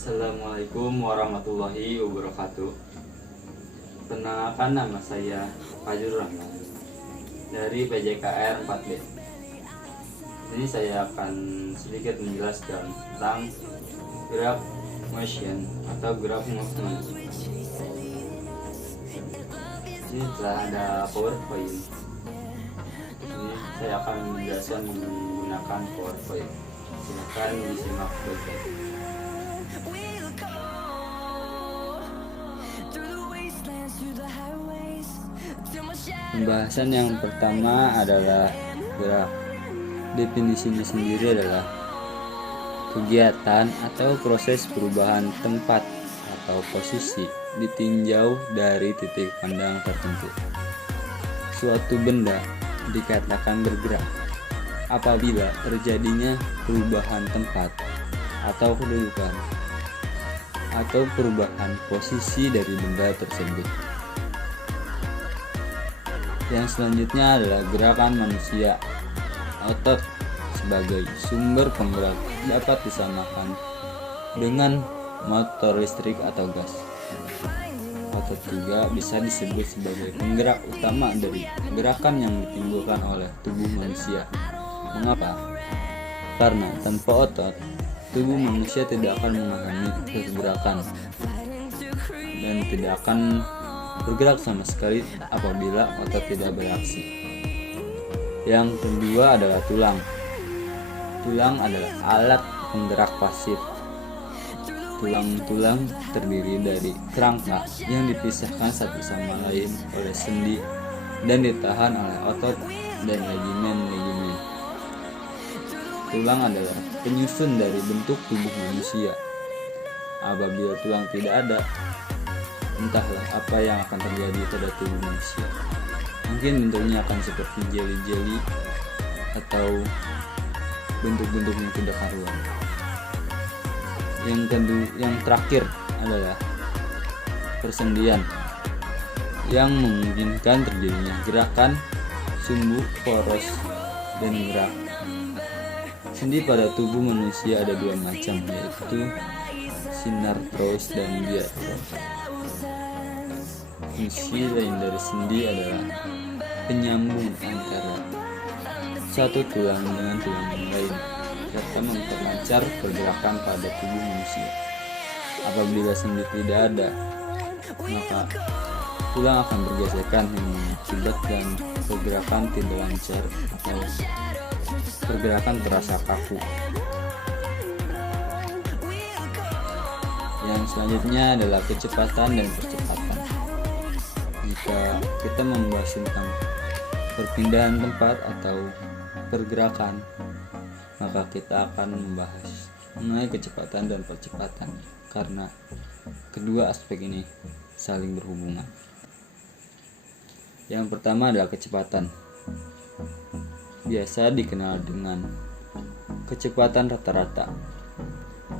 Assalamualaikum warahmatullahi wabarakatuh. Perkenalkan, nama saya Fajrul Rahman dari PJKR 4B. Ini saya akan sedikit menjelaskan tentang gerak motion atau gerak movement. Ini telah ada PowerPoint. Ini saya akan menjelaskan menggunakan PowerPoint. Silakan disimak baik-baik. Pembahasan yang pertama adalah gerak. Definisinya sendiri adalah kegiatan atau proses perubahan tempat atau posisi ditinjau dari titik pandang tertentu. Suatu benda dikatakan bergerak apabila terjadinya perubahan tempat atau kedudukan atau perubahan posisi dari benda tersebut. Yang selanjutnya adalah gerakan manusia. Otot sebagai sumber penggerak dapat disamakan dengan motor listrik atau gas. Otot juga bisa disebut sebagai penggerak utama dari gerakan yang ditimbulkan oleh tubuh manusia. Mengapa? Karena tanpa otot, tubuh manusia tidak akan mengalami pergerakan dan tidak akan bergerak sama sekali apabila otot tidak beraksi. Yang kedua adalah tulang. Tulang adalah alat penggerak pasif. Tulang-tulang terdiri dari kerangka yang dipisahkan satu sama lain oleh sendi dan ditahan oleh otot dan ligamen-ligamen. Tulang adalah penyusun dari bentuk tubuh manusia. Apabila tulang tidak ada, entahlah apa yang akan terjadi pada tubuh manusia. Mungkin bentuknya akan seperti jeli-jeli atau bentuk-bentuk yang tidak karuan. Yang terakhir adalah persendian yang memungkinkan terjadinya gerakan sumbu, poros, dan gerak. Sendi pada tubuh manusia ada dua macam, yaitu sinartros dan diartros. Fungsi lain dari sendi adalah penyambung antara satu tulang dengan tulang yang lain serta memperlancar pergerakan pada tubuh manusia. Apabila sendi tidak ada, maka tulang akan bergesekan yang mengakibatkan pergerakan tidak lancar atau pergerakan terasa kaku. Yang selanjutnya adalah kecepatan dan percepatan. Jika kita membahas tentang perpindahan tempat atau pergerakan, maka kita akan membahas mengenai kecepatan dan percepatan karena kedua aspek ini saling berhubungan. Yang pertama adalah kecepatan. Biasa dikenal dengan kecepatan rata-rata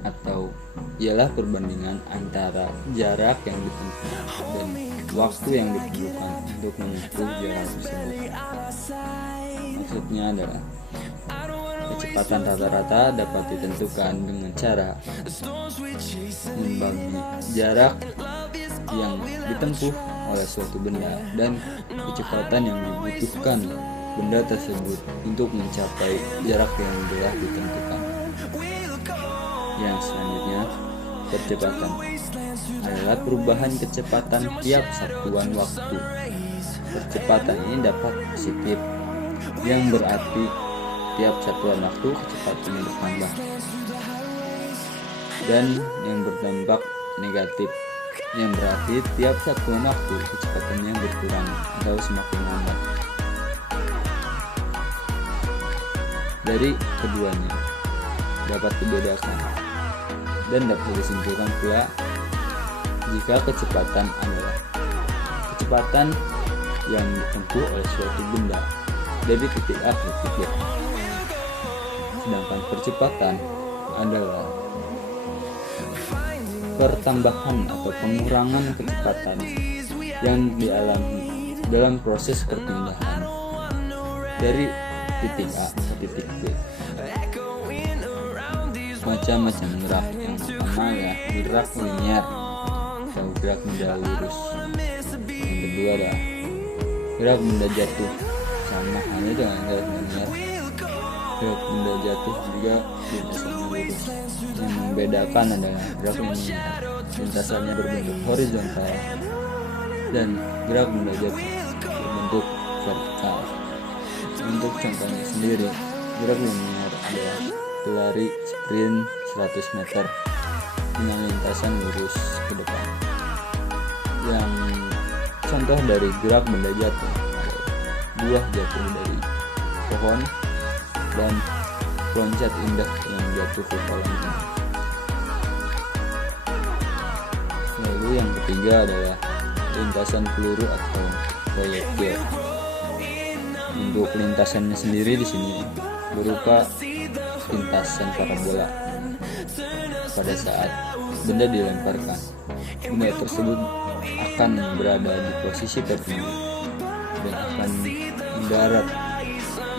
atau ialah perbandingan antara jarak yang ditempuh dan waktu yang diperlukan untuk menempuh jarak tersebut. Maksudnya adalah kecepatan rata-rata dapat ditentukan dengan cara membagi jarak yang ditempuh oleh suatu benda dan kecepatan yang dibutuhkan benda tersebut untuk mencapai jarak yang telah ditentukan. Yang selanjutnya, percepatan adalah perubahan kecepatan tiap satuan waktu. Percepatan ini dapat positif, yang berarti tiap satuan waktu kecepatannya bertambah, dan yang berdampak negatif, yang berarti tiap satuan waktu kecepatannya berkurang atau semakin lambat. Dari keduanya dapat dibedakan dan dapat disimpulkan pula jika kecepatan adalah kecepatan yang ditempuh oleh suatu benda dari titik A ke titik A, sedangkan percepatan adalah pertambahan atau pengurangan kecepatan yang dialami dalam proses perpindahan dari titik A ke titik B. macam-macam gerak. Yang pertama ya gerak linier atau gerak benda lurus. Yang kedua adalah gerak benda jatuh, sama halnya dengan gerak linier. Gerak benda jatuh juga lintasannya lurus. Yang membedakan adalah gerak linier lintasannya berbentuk horizontal dan gerak benda jatuh berbentuk vertikal. Untuk contohnya sendiri, gerak linier adalah pelari sprint 100 meter dengan lintasan lurus ke depan. Yang contoh dari gerak benda jatuh, buah jatuh dari pohon dan loncat indah yang jatuh ke kolam ini. Lalu yang ketiga adalah lintasan peluru atau proyektil. Untuk lintasannya sendiri di sini berupa lintasan parabola. Pada saat benda dilemparkan, benda tersebut akan berada di posisi tertinggi dan akan mendarat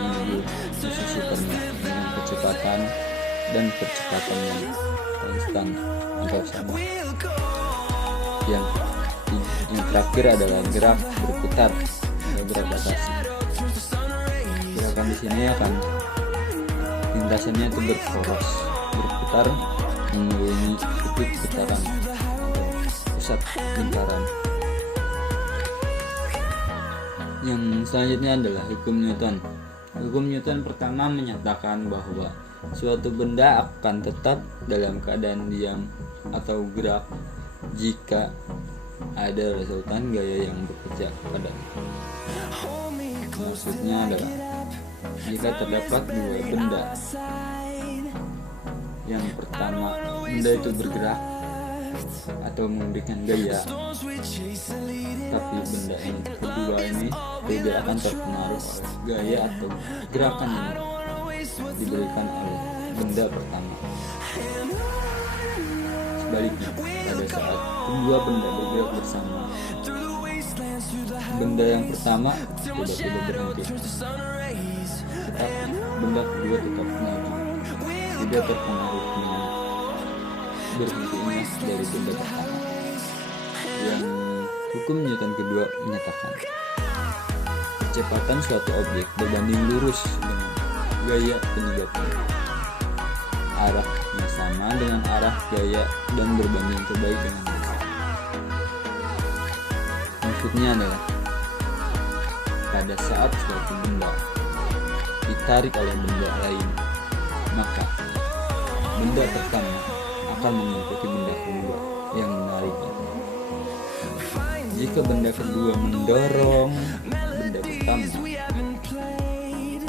di posisi terendah dengan kecepatan dan percepatan yang konstan atau sama. Yang terakhir adalah gerak berputar atau gerak rotasi. Gerakan di sini akan lintasannya itu berporos, berputar mengelilingi titik putaran atau pusat lingkaran. Yang selanjutnya adalah hukum Newton. Hukum Newton pertama menyatakan bahwa suatu benda akan tetap dalam keadaan diam atau gerak jika ada resultan gaya yang bekerja padanya. Maksudnya adalah jika terdapat dua benda, yang pertama benda itu bergerak atau memberikan gaya, tapi benda yang kedua ini tidak akan terpengaruh oleh gaya atau gerakan yang diberikan oleh benda pertama. Sebaliknya, pada saat kedua benda bergerak bersama, benda yang pertama tiba-tiba berhenti, tetapi benda kedua tetap maju, tidak terpengaruh dengan berhentinya dari benda pertama. Yang hukum Newton kedua menyatakan kecepatan suatu objek berbanding lurus dengan gaya penyebabnya. Arahnya sama dengan arah gaya dan berbanding terbalik dengan massa. Maksudnya adalah pada saat suatu benda ditarik oleh benda lain, maka benda pertama akan mengikuti benda kedua yang menariknya. Jika benda kedua mendorong benda pertama,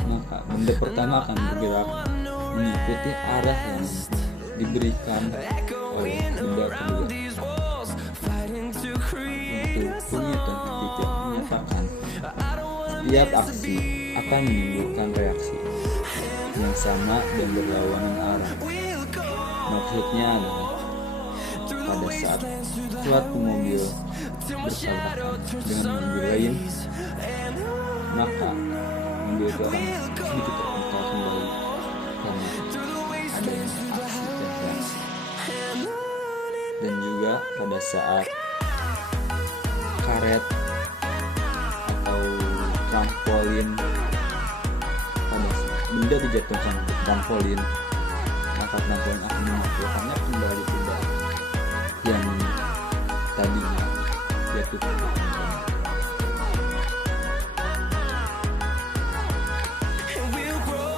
maka benda pertama akan bergerak mengikuti arah yang diberikan oleh benda kedua. Untuk Newton ketiga menyatakan setiap aksi akan menimbulkan reaksi yang sama dan berlawanan arah. Maksudnya adalah pada saat suatu mobil bertabrakan dengan mobil lain, maka mobil itu akan sedikit terpental kembali karena adanya aksi dan reaksi. Dan juga pada saat karet atau trampolin, pada saat benda dijatuhkan ke trampolin, maka trampolin akan memantulkannya kembali ke benda yang tadinya jatuh ke trampolin. Semoga